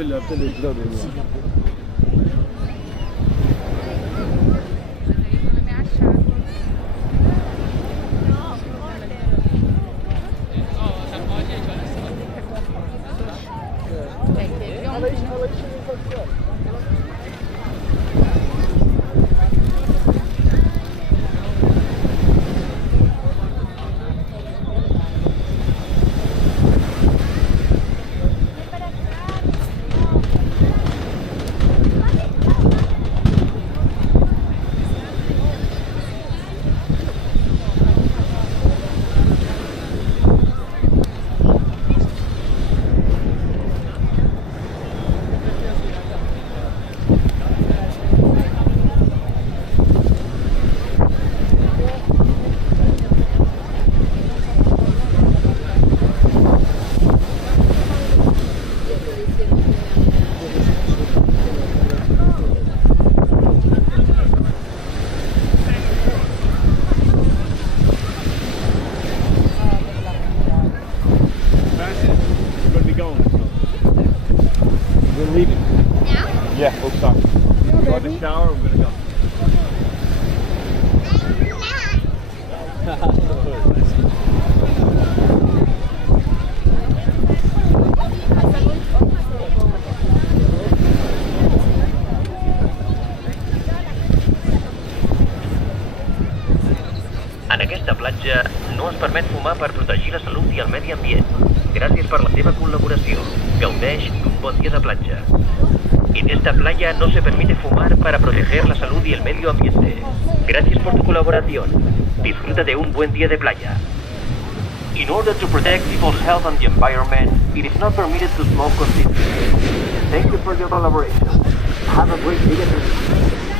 Appelle les là. Yeah, hope so. You want to shower? We're gonna go. En aquesta platja no es permet fumar per protegir la salut i el medi ambient. Gràcies per la teva col·laboració. Gaudeix d'un bon dia de platja. En esta playa no se permite fumar para proteger la salud y el medio ambiente. Gracias por tu colaboración. Disfruta de un buen día de playa. In order to protect people's health and the environment, it is not permitted to smoke continuously. Thank you for your collaboration. Have a great day.